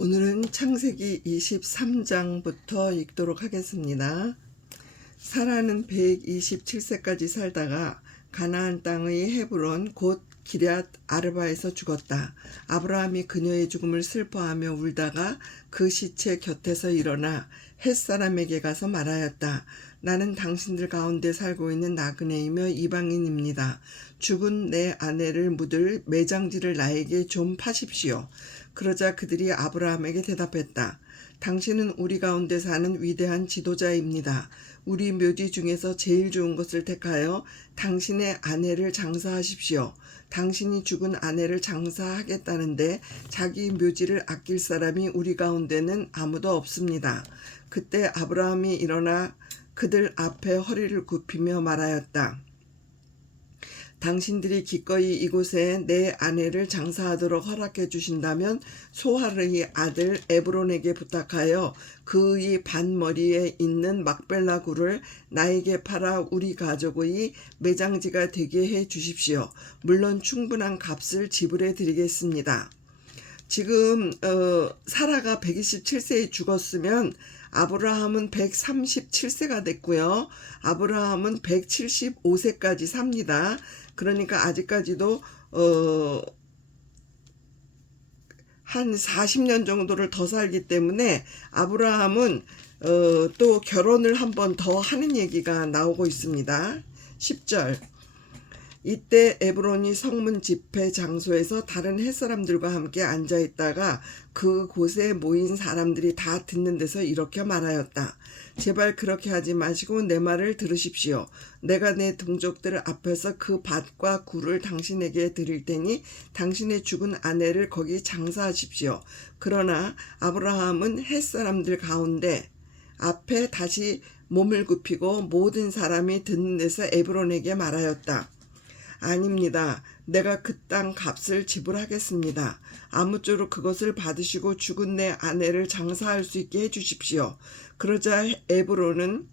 오늘은 창세기 23장부터 읽도록 하겠습니다. 사라는 127세까지 살다가 가나안 땅의 헤브론 곧 기럇 아르바에서 죽었다. 아브라함이 그녀의 죽음을 슬퍼하며 울다가 그 시체 곁에서 일어나 햇사람에게 가서 말하였다. 나는 당신들 가운데 살고 있는 나그네이며 이방인입니다. 죽은 내 아내를 묻을 매장지를 나에게 좀 파십시오. 그러자 그들이 아브라함에게 대답했다. 당신은 우리 가운데 사는 위대한 지도자입니다. 우리 묘지 중에서 제일 좋은 것을 택하여 당신의 아내를 장사하십시오. 당신이 죽은 아내를 장사하겠다는데 자기 묘지를 아낄 사람이 우리 가운데는 아무도 없습니다. 그때 아브라함이 일어나 그들 앞에 허리를 굽히며 말하였다. 당신들이 기꺼이 이곳에 내 아내를 장사하도록 허락해 주신다면 소할의 아들 에브론에게 부탁하여 그의 반머리에 있는 막벨라 굴을 나에게 팔아 우리 가족의 매장지가 되게 해 주십시오. 물론 충분한 값을 지불해 드리겠습니다. 지금 사라가 127세에 죽었으면 아브라함은 137세가 됐고요. 아브라함은 175세까지 삽니다. 그러니까 아직까지도 한 40년 정도를 더 살기 때문에 아브라함은 또 결혼을 한 번 더 하는 얘기가 나오고 있습니다. 10절 이때 에브론이 성문 집회 장소에서 다른 햇사람들과 함께 앉아있다가 그곳에 모인 사람들이 다 듣는 데서 이렇게 말하였다. 제발 그렇게 하지 마시고 내 말을 들으십시오. 내가 내 동족들 앞에서 그 밭과 굴을 당신에게 드릴 테니 당신의 죽은 아내를 거기 장사하십시오. 그러나 아브라함은 햇사람들 가운데 앞에 다시 몸을 굽히고 모든 사람이 듣는 데서 에브론에게 말하였다. 아닙니다. 내가 그 땅 값을 지불하겠습니다. 아무쪼록 그것을 받으시고 죽은 내 아내를 장사할 수 있게 해주십시오. 그러자 에브론은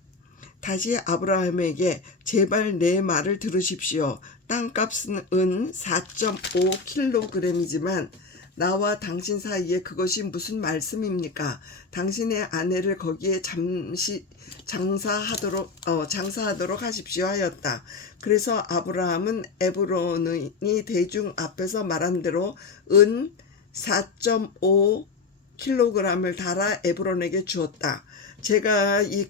다시 아브라함에게 제발 내 말을 들으십시오. 땅값은 은 4.5kg이지만 나와 당신 사이에 그것이 무슨 말씀입니까? 당신의 아내를 거기에 잠시 장사하도록 하십시오 하였다. 그래서 아브라함은 에브론이 대중 앞에서 말한 대로 은 4.5kg을 달아 에브론에게 주었다. 제가 이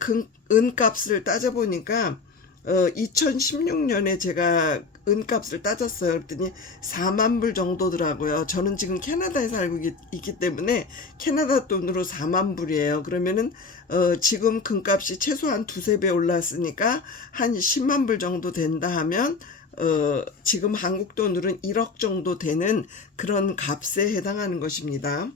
은값을 따져보니까 2016년에 제가 은값을 따졌어요. 그랬더니 4만 불 정도더라고요. 저는 지금 캐나다에 살고 있기 때문에 캐나다 돈으로 4만 불이에요. 그러면은 지금 금값이 최소한 두세 배 올랐으니까 한 10만 불 정도 된다 하면 지금 한국 돈으로는 1억 정도 되는 그런 값에 해당하는 것입니다.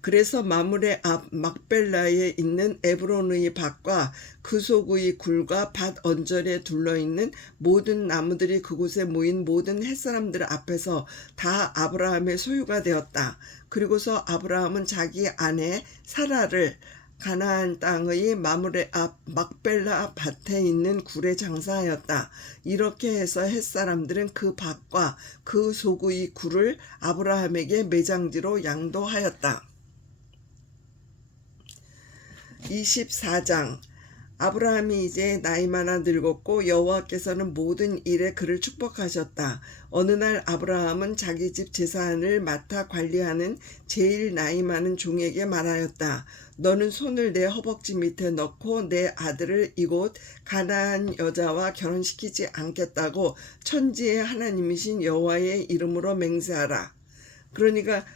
그래서 마물의 앞 막벨라에 있는 에브론의 밭과 그 속의 굴과 밭 언저리에 둘러있는 모든 나무들이 그곳에 모인 모든 햇사람들 앞에서 다 아브라함의 소유가 되었다. 그리고서 아브라함은 자기 아내 사라를 가나안 땅의 마물의 앞 막벨라 밭에 있는 굴에 장사하였다. 이렇게 해서 햇사람들은 그 밭과 그 속의 굴을 아브라함에게 매장지로 양도하였다. 24장 아브라함이 이제 나이 많아 늙었고 여호와께서는 모든 일에 그를 축복하셨다. 어느 날 아브라함은 자기 집 재산을 맡아 관리하는 제일 나이 많은 종에게 말하였다. 너는 손을 내 허벅지 밑에 넣고 내 아들을 이곳 가나안 여자와 결혼시키지 않겠다고 천지의 하나님이신 여호와의 이름으로 맹세하라. 그러니까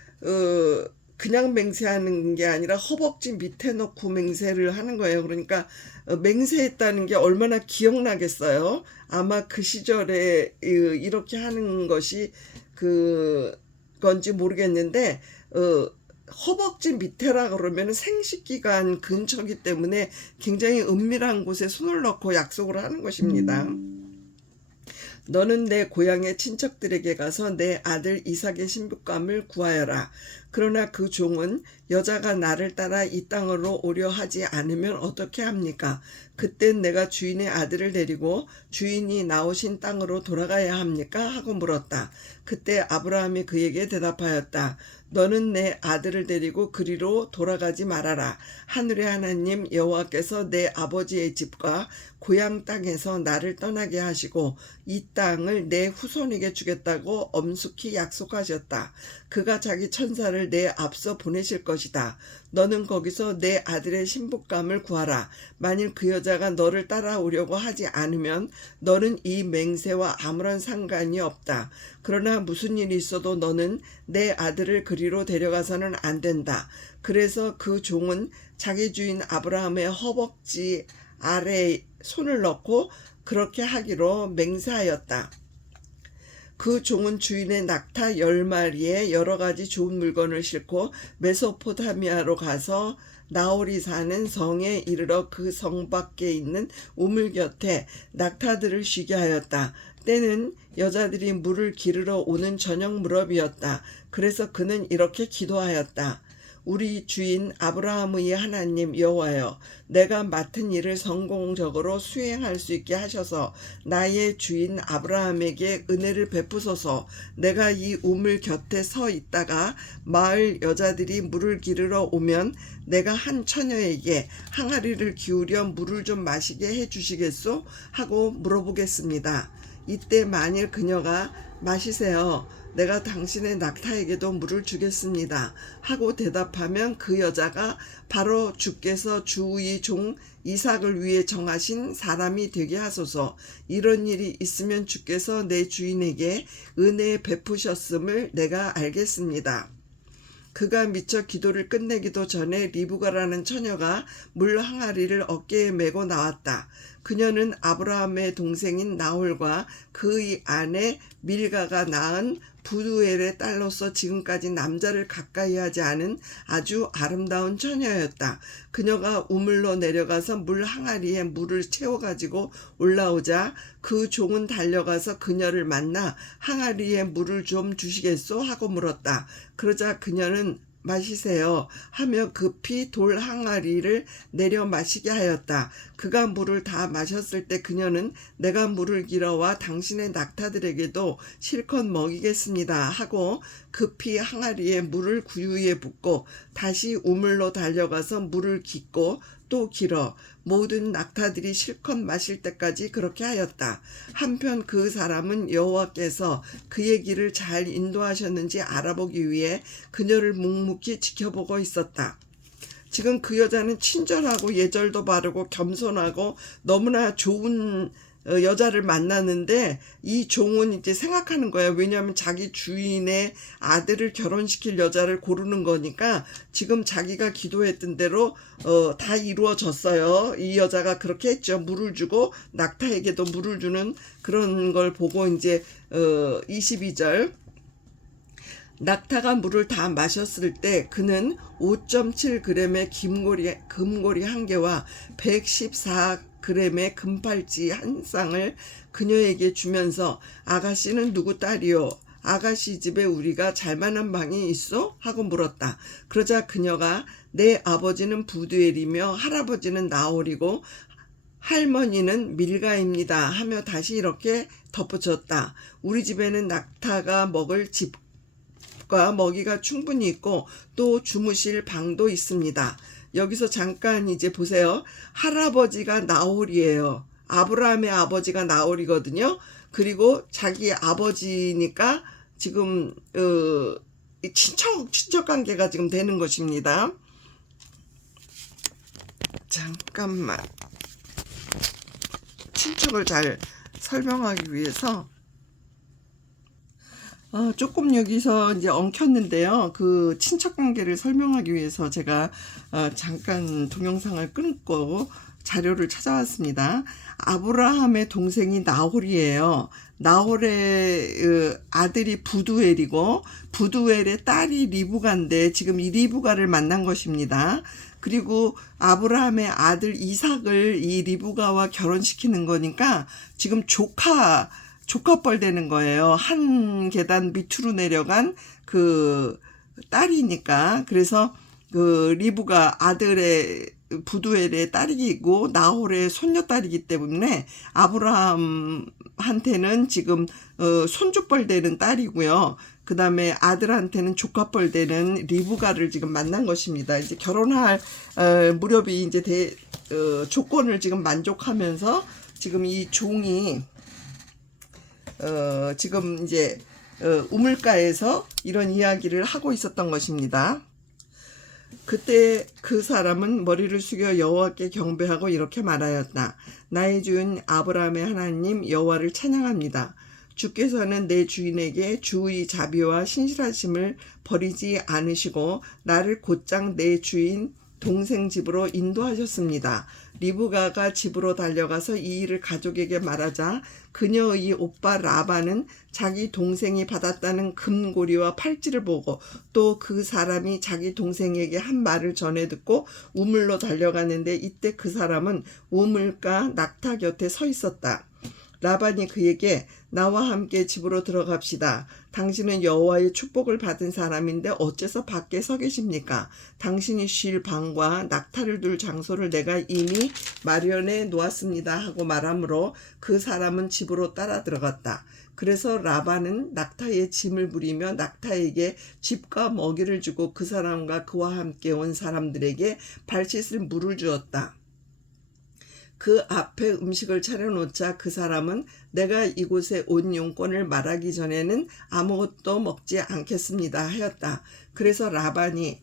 그냥 맹세하는 게 아니라 허벅지 밑에 넣고 맹세를 하는 거예요. 그러니까 맹세했다는 게 얼마나 기억나겠어요. 아마 그 시절에 이렇게 하는 것이 건지 모르겠는데 허벅지 밑에라 그러면 생식기관 근처기 때문에 굉장히 은밀한 곳에 손을 넣고 약속을 하는 것입니다. 너는 내 고향의 친척들에게 가서 내 아들 이삭의 신부감을 구하여라. 그러나 그 종은 여자가 나를 따라 이 땅으로 오려 하지 않으면 어떻게 합니까? 그땐 내가 주인의 아들을 데리고 주인이 나오신 땅으로 돌아가야 합니까? 하고 물었다. 그때 아브라함이 그에게 대답하였다. 너는 내 아들을 데리고 그리로 돌아가지 말아라. 하늘의 하나님 여호와께서 내 아버지의 집과 고향 땅에서 나를 떠나게 하시고 이 땅을 내 후손에게 주겠다고 엄숙히 약속하셨다. 그가 자기 천사를 내 앞서 보내실 것이다. 너는 거기서 내 아들의 신부감을 구하라. 만일 그 여자가 너를 따라오려고 하지 않으면 너는 이 맹세와 아무런 상관이 없다. 그러나 무슨 일이 있어도 너는 내 아들을 그리로 데려가서는 안 된다. 그래서 그 종은 자기 주인 아브라함의 허벅지 아래에 손을 넣고 그렇게 하기로 맹세하였다. 그 종은 주인의 낙타 10마리에 여러 가지 좋은 물건을 싣고 메소포타미아로 가서 나홀이 사는 성에 이르러 그 성 밖에 있는 우물 곁에 낙타들을 쉬게 하였다. 때는 여자들이 물을 기르러 오는 저녁 무렵이었다. 그래서 그는 이렇게 기도하였다. 우리 주인 아브라함의 하나님 여호와여, 내가 맡은 일을 성공적으로 수행할 수 있게 하셔서 나의 주인 아브라함에게 은혜를 베푸소서. 내가 이 우물 곁에 서 있다가 마을 여자들이 물을 기르러 오면 내가 한 처녀에게 항아리를 기울여 물을 좀 마시게 해주시겠소? 하고 물어보겠습니다. 이때 만일 그녀가 마시세요. 내가 당신의 낙타에게도 물을 주겠습니다. 하고 대답하면 그 여자가 바로 주께서 주의 종 이삭을 위해 정하신 사람이 되게 하소서. 이런 일이 있으면 주께서 내 주인에게 은혜 베푸셨음을 내가 알겠습니다. 그가 미처 기도를 끝내기도 전에 리브가라는 처녀가 물 항아리를 어깨에 메고 나왔다. 그녀는 아브라함의 동생인 나홀과 그의 아내 밀가가 낳은 부두엘의 딸로서 지금까지 남자를 가까이 하지 않은 아주 아름다운 처녀였다. 그녀가 우물로 내려가서 물 항아리에 물을 채워가지고 올라오자 그 종은 달려가서 그녀를 만나 항아리에 물을 좀 주시겠소? 하고 물었다. 그러자 그녀는 마시세요 하며 급히 돌 항아리를 내려 마시게 하였다. 그가 물을 다 마셨을 때 그녀는 내가 물을 길어와 당신의 낙타들에게도 실컷 먹이겠습니다 하고 급히 항아리에 물을 구유에 붓고 다시 우물로 달려가서 물을 깃고 또 길어 모든 낙타들이 실컷 마실 때까지 그렇게 하였다. 한편 그 사람은 여호와께서 그의 길을 잘 인도하셨는지 알아보기 위해 그녀를 묵묵히 지켜보고 있었다. 지금 그 여자는 친절하고 예절도 바르고 겸손하고 너무나 좋은 여자를 만나는데 이 종은 이제 생각하는 거예요. 왜냐하면 자기 주인의 아들을 결혼시킬 여자를 고르는 거니까 지금 자기가 기도했던 대로 다 이루어졌어요. 이 여자가 그렇게 했죠. 물을 주고 낙타에게도 물을 주는 그런 걸 보고 이제 22절 낙타가 물을 다 마셨을 때 그는 5.7g의 금고리 한 개와 114g의 금팔찌 한 쌍을 그녀에게 주면서 아가씨는 누구 딸이요? 아가씨 집에 우리가 잘만한 방이 있어? 하고 물었다. 그러자 그녀가 내 아버지는 부두엘이며 할아버지는 나홀이고 할머니는 밀가입니다 하며 다시 이렇게 덧붙였다. 우리 집에는 낙타가 먹을 집과 먹이가 충분히 있고 또 주무실 방도 있습니다. 여기서 잠깐 이제 보세요. 할아버지가 나홀이에요. 아브라함의 아버지가 나홀이거든요. 그리고 자기 아버지니까 지금 친척 관계가 지금 되는 것입니다. 잠깐만. 친척을 잘 설명하기 위해서 조금 여기서 이제 엉켰는데요. 그 친척 관계를 설명하기 위해서 제가 잠깐 동영상을 끊고 자료를 찾아왔습니다. 아브라함의 동생이 나홀이에요. 나홀의 아들이 부두엘이고 부두엘의 딸이 리브가인데 지금 이 리브가를 만난 것입니다. 그리고 아브라함의 아들 이삭을 이 리브가와 결혼시키는 거니까 지금 조카뻘 되는 거예요. 한 계단 밑으로 내려간 그 딸이니까. 그래서 그 리브가 아들의 부두엘의 딸이고 나홀의 손녀딸이기 때문에 아브라함한테는 지금 손주뻘 되는 딸이고요. 그 다음에 아들한테는 조카뻘 되는 리브가를 지금 만난 것입니다. 이제 결혼할 무렵이 이제 조건을 지금 만족하면서 지금 이 종이 지금 이제 우물가에서 이런 이야기를 하고 있었던 것입니다. 그때 그 사람은 머리를 숙여 여호와께 경배하고 이렇게 말하였다. 나의 주인 아브라함의 하나님 여호와를 찬양합니다. 주께서는 내 주인에게 주의 자비와 신실하심을 버리지 않으시고 나를 곧장 내 주인 동생 집으로 인도하셨습니다. 리브가가 집으로 달려가서 이 일을 가족에게 말하자 그녀의 오빠 라반은 자기 동생이 받았다는 금고리와 팔찌를 보고 또 그 사람이 자기 동생에게 한 말을 전해 듣고 우물로 달려갔는데 이때 그 사람은 우물가 낙타 곁에 서 있었다. 라반이 그에게 나와 함께 집으로 들어갑시다. 당신은 여호와의 축복을 받은 사람인데 어째서 밖에 서 계십니까? 당신이 쉴 방과 낙타를 둘 장소를 내가 이미 마련해 놓았습니다 하고 말하므로 그 사람은 집으로 따라 들어갔다. 그래서 라반은 낙타에 짐을 부리며 낙타에게 집과 먹이를 주고 그 사람과 그와 함께 온 사람들에게 발 씻을 물을 주었다. 그 앞에 음식을 차려놓자 그 사람은 내가 이곳에 온 용건을 말하기 전에는 아무것도 먹지 않겠습니다 하였다. 그래서 라반이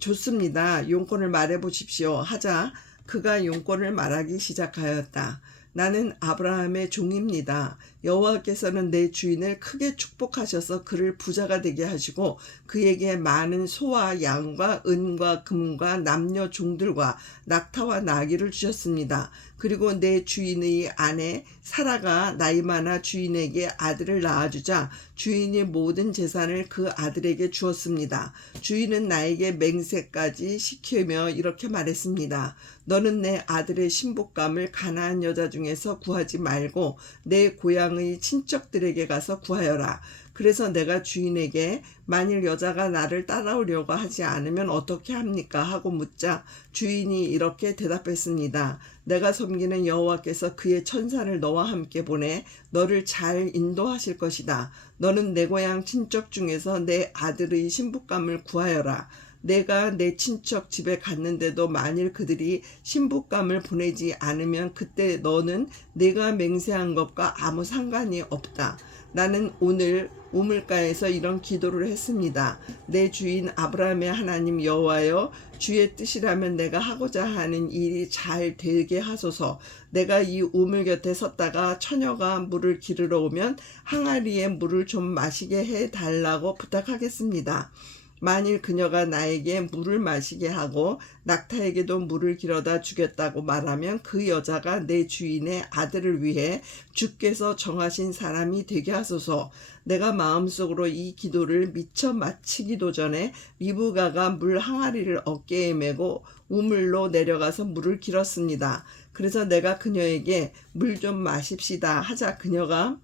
좋습니다. 용건을 말해보십시오 하자 그가 용건을 말하기 시작하였다. 나는 아브라함의 종입니다. 여호와께서는 내 주인을 크게 축복하셔서 그를 부자가 되게 하시고 그에게 많은 소와 양과 은과 금과 남녀 종들과 낙타와 나귀를 주셨습니다. 그리고 내 주인의 아내 사라가 나이 많아 주인에게 아들을 낳아주자 주인이 모든 재산을 그 아들에게 주었습니다. 주인은 나에게 맹세까지 시키며 이렇게 말했습니다. 너는 내 아들의 신부감을 가나안 여자 중에서 구하지 말고 내 고향의 친척들에게 가서 구하여라. 그래서 내가 주인에게 만일 여자가 나를 따라오려고 하지 않으면 어떻게 합니까? 하고 묻자 주인이 이렇게 대답했습니다. 내가 섬기는 여호와께서 그의 천사를 너와 함께 보내 너를 잘 인도하실 것이다. 너는 내 고향 친척 중에서 내 아들의 신부감을 구하여라. 내가 내 친척 집에 갔는데도 만일 그들이 신부감을 보내지 않으면 그때 너는 내가 맹세한 것과 아무 상관이 없다. 나는 오늘 우물가에서 이런 기도를 했습니다. 내 주인 아브라함의 하나님 여호와여, 주의 뜻이라면 내가 하고자 하는 일이 잘 되게 하소서. 내가 이 우물 곁에 섰다가 처녀가 물을 기르러 오면 항아리에 물을 좀 마시게 해달라고 부탁하겠습니다. 만일 그녀가 나에게 물을 마시게 하고 낙타에게도 물을 길어다 주겠다고 말하면 그 여자가 내 주인의 아들을 위해 주께서 정하신 사람이 되게 하소서. 내가 마음속으로 이 기도를 미처 마치기도 전에 리브가가 물 항아리를 어깨에 메고 우물로 내려가서 물을 길었습니다. 그래서 내가 그녀에게 물 좀 마십시다 하자 그녀가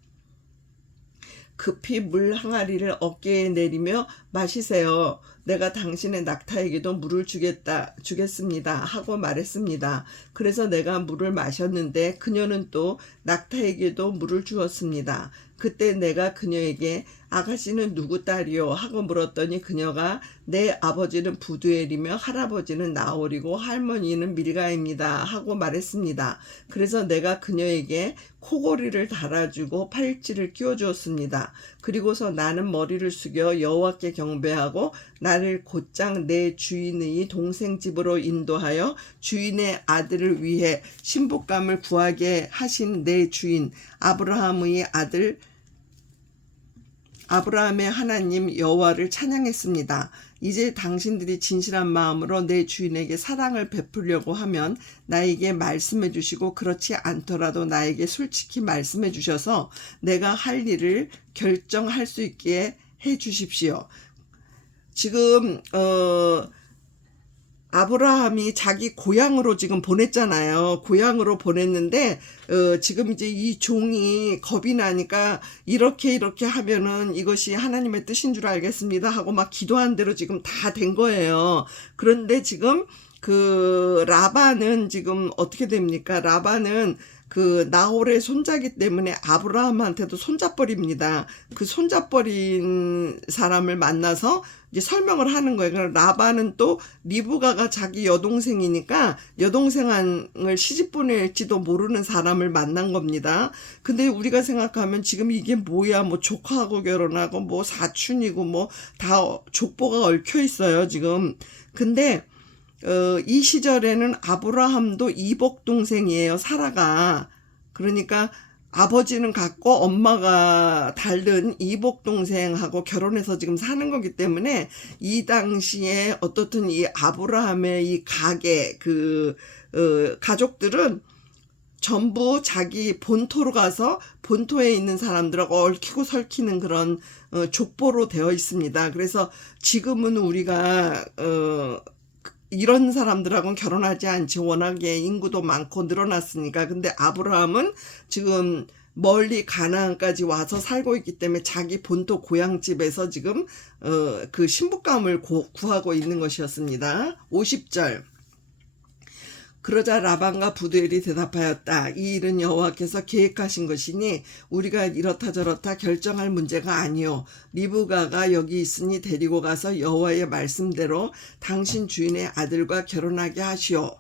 급히 물 항아리를 어깨에 내리며 마시세요. 내가 당신의 낙타에게도 물을 주겠습니다 하고 말했습니다. 그래서 내가 물을 마셨는데 그녀는 또 낙타에게도 물을 주었습니다. 그때 내가 그녀에게 아가씨는 누구 딸이요? 하고 물었더니 그녀가 내 아버지는 부두엘이며 할아버지는 나홀이고 할머니는 밀가입니다 하고 말했습니다. 그래서 내가 그녀에게 코고리를 달아주고 팔찌를 끼워주었습니다. 그리고서 나는 머리를 숙여 여호와께 경배하고 나를 곧장 내 주인의 동생 집으로 인도하여 주인의 아들을 위해 신부감을 구하게 하신 내 주인 아브라함의 아들 아브라함의 하나님 여호와를 찬양했습니다. 이제 당신들이 진실한 마음으로 내 주인에게 사랑을 베풀려고 하면 나에게 말씀해 주시고 그렇지 않더라도 나에게 솔직히 말씀해 주셔서 내가 할 일을 결정할 수 있게 해 주십시오. 지금 아브라함이 자기 고향으로 지금 보냈잖아요. 고향으로 보냈는데 지금 이제 이 종이 겁이 나니까 이렇게 하면은 이것이 하나님의 뜻인 줄 알겠습니다 하고 막 기도한 대로 지금 다 된 거예요. 그런데 지금 그 라반은 지금 어떻게 됩니까? 라반은 그 나홀의 손자기 때문에 아브라함한테도 손잡벌입니다. 그 손잡벌인 사람을 만나서 이제 설명을 하는 거예요. 그럼 라반은 또 리브가가 자기 여동생이니까 여동생을 시집 보낼지도 모르는 사람을 만난 겁니다. 근데 우리가 생각하면 지금 이게 뭐야, 뭐 조카하고 결혼하고 뭐 사춘이고 뭐 다 족보가 얽혀 있어요 지금. 근데 이 시절에는 아브라함도 이복 동생이에요, 사라가. 그러니까 아버지는 같고 엄마가 다른 이복 동생하고 결혼해서 지금 사는 거기 때문에 이 당시에 어떻든 이 아브라함의 이 가게 가족들은 전부 자기 본토로 가서 본토에 있는 사람들하고 얽히고 설키는 그런 족보로 되어 있습니다. 그래서 지금은 우리가 이런 사람들하고는 결혼하지 않지. 워낙에 인구도 많고 늘어났으니까. 근데 아브라함은 지금 멀리 가나안까지 와서 살고 있기 때문에 자기 본토 고향집에서 지금 그 신부감을 구하고 있는 것이었습니다. 50절. 그러자 라반과 부두엘이 대답하였다. 이 일은 여호와께서 계획하신 것이니 우리가 이렇다 저렇다 결정할 문제가 아니요. 리브가가 여기 있으니 데리고 가서 여호와의 말씀대로 당신 주인의 아들과 결혼하게 하시오.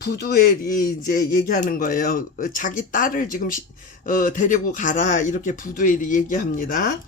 부두엘이 이제 얘기하는 거예요. 자기 딸을 지금 데리고 가라, 이렇게 부두엘이 얘기합니다.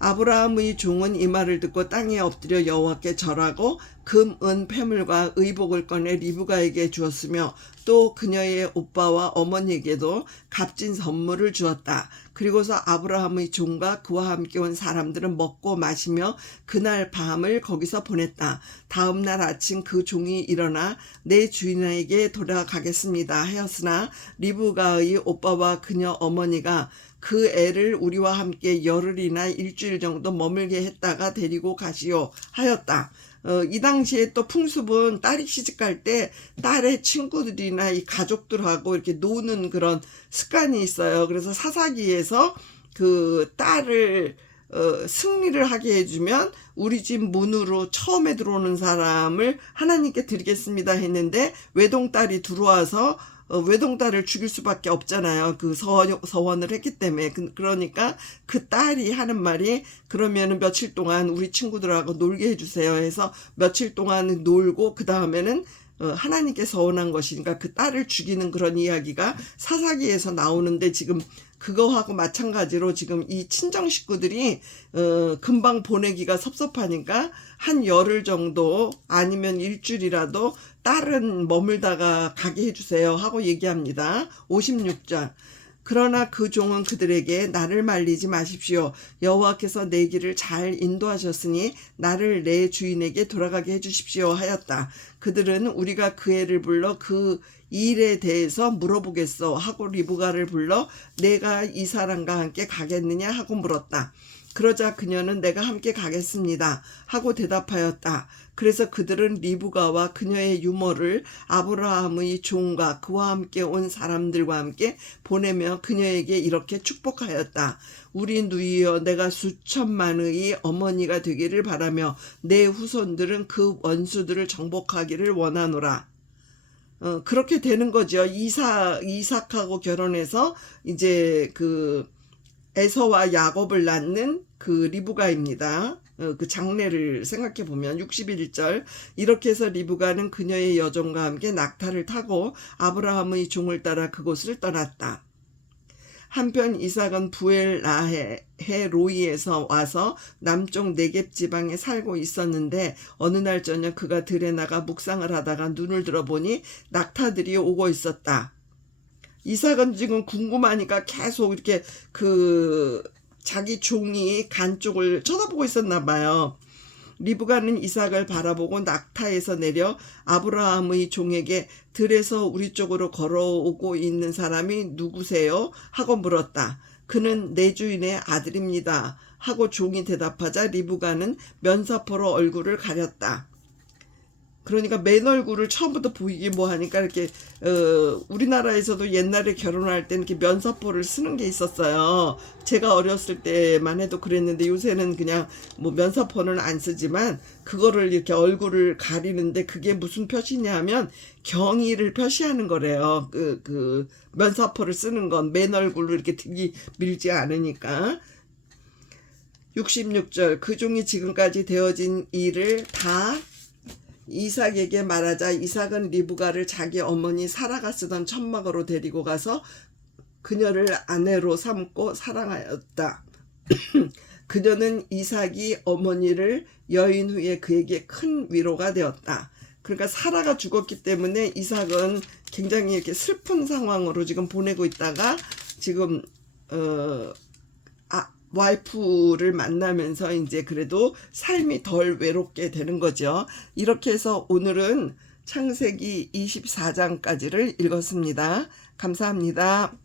아브라함의 종은 이 말을 듣고 땅에 엎드려 여호와께 절하고 금, 은, 패물과 의복을 꺼내 리브가에게 주었으며 또 그녀의 오빠와 어머니에게도 값진 선물을 주었다. 그리고서 아브라함의 종과 그와 함께 온 사람들은 먹고 마시며 그날 밤을 거기서 보냈다. 다음 날 아침 그 종이 일어나 내 주인에게 돌아가겠습니다 하였으나 리브가의 오빠와 그녀 어머니가 그 애를 우리와 함께 열흘이나 일주일 정도 머물게 했다가 데리고 가시오 하였다. 이 당시에 또 풍습은 딸이 시집갈 때 딸의 친구들이나 이 가족들하고 이렇게 노는 그런 습관이 있어요. 그래서 사사기에서 그 딸을 승리를 하게 해주면 우리 집 문으로 처음에 들어오는 사람을 하나님께 드리겠습니다 했는데 외동딸이 들어와서 외동딸을 죽일 수밖에 없잖아요. 그 서원을 했기 때문에. 그러니까 그 딸이 하는 말이 그러면은 며칠 동안 우리 친구들하고 놀게 해주세요 해서 며칠 동안 놀고 그 다음에는 하나님께 서원한 것이니까 그 딸을 죽이는 그런 이야기가 사사기에서 나오는데 지금 그거하고 마찬가지로 지금 이 친정 식구들이 금방 보내기가 섭섭하니까 한 열흘 정도 아니면 일주일이라도 딸은 머물다가 가게 해주세요 하고 얘기합니다. 56절. 그러나 그 종은 그들에게 나를 말리지 마십시오. 여호와께서 내 길을 잘 인도하셨으니 나를 내 주인에게 돌아가게 해주십시오 하였다. 그들은 우리가 그 애를 불러 그 일에 대해서 물어보겠어 하고 리브가를 불러 내가 이 사람과 함께 가겠느냐 하고 물었다. 그러자 그녀는 내가 함께 가겠습니다 하고 대답하였다. 그래서 그들은 리브가와 그녀의 유모를 아브라함의 종과 그와 함께 온 사람들과 함께 보내며 그녀에게 이렇게 축복하였다. 우리 누이여, 내가 수천만의 어머니가 되기를 바라며 내 후손들은 그 원수들을 정복하기를 원하노라. 그렇게 되는 거죠. 이삭하고 결혼해서 이제 그 에서와 야곱을 낳는 그 리브가입니다. 그 장례를 생각해 보면 61절. 이렇게 해서 리브가는 그녀의 여종과 함께 낙타를 타고 아브라함의 종을 따라 그곳을 떠났다. 한편 이삭은 부엘라헤 로이에서 와서 남쪽 네겝 지방에 살고 있었는데 어느 날 저녁 그가 들에 나가 묵상을 하다가 눈을 들어보니 낙타들이 오고 있었다. 이삭은 지금 궁금하니까 계속 이렇게 자기 종이 간 쪽을 쳐다보고 있었나 봐요. 리브가는 이삭을 바라보고 낙타에서 내려 아브라함의 종에게 들에서 우리 쪽으로 걸어오고 있는 사람이 누구세요? 하고 물었다. 그는 내 주인의 아들입니다 하고 종이 대답하자 리브가는 면사포로 얼굴을 가렸다. 그러니까 맨 얼굴을 처음부터 보이게 뭐 하니까 이렇게 우리나라에서도 옛날에 결혼할 때는 이렇게 면사포를 쓰는 게 있었어요. 제가 어렸을 때만 해도 그랬는데 요새는 그냥 뭐 면사포는 안 쓰지만 그거를 이렇게 얼굴을 가리는데 그게 무슨 표시냐면 경의를 표시하는 거래요. 그 면사포를 쓰는 건 맨 얼굴로 이렇게 등이 밀지 않으니까. 66절 그 종이 지금까지 되어진 일을 다 이삭에게 말하자. 이삭은 리브가를 자기 어머니 사라가 쓰던 천막으로 데리고 가서 그녀를 아내로 삼고 사랑하였다. 그녀는 이삭이 어머니를 여인 후에 그에게 큰 위로가 되었다. 그러니까 사라가 죽었기 때문에 이삭은 굉장히 이렇게 슬픈 상황으로 지금 보내고 있다가 지금 와이프를 만나면서 이제 그래도 삶이 덜 외롭게 되는 거죠. 이렇게 해서 오늘은 창세기 24장까지를 읽었습니다. 감사합니다.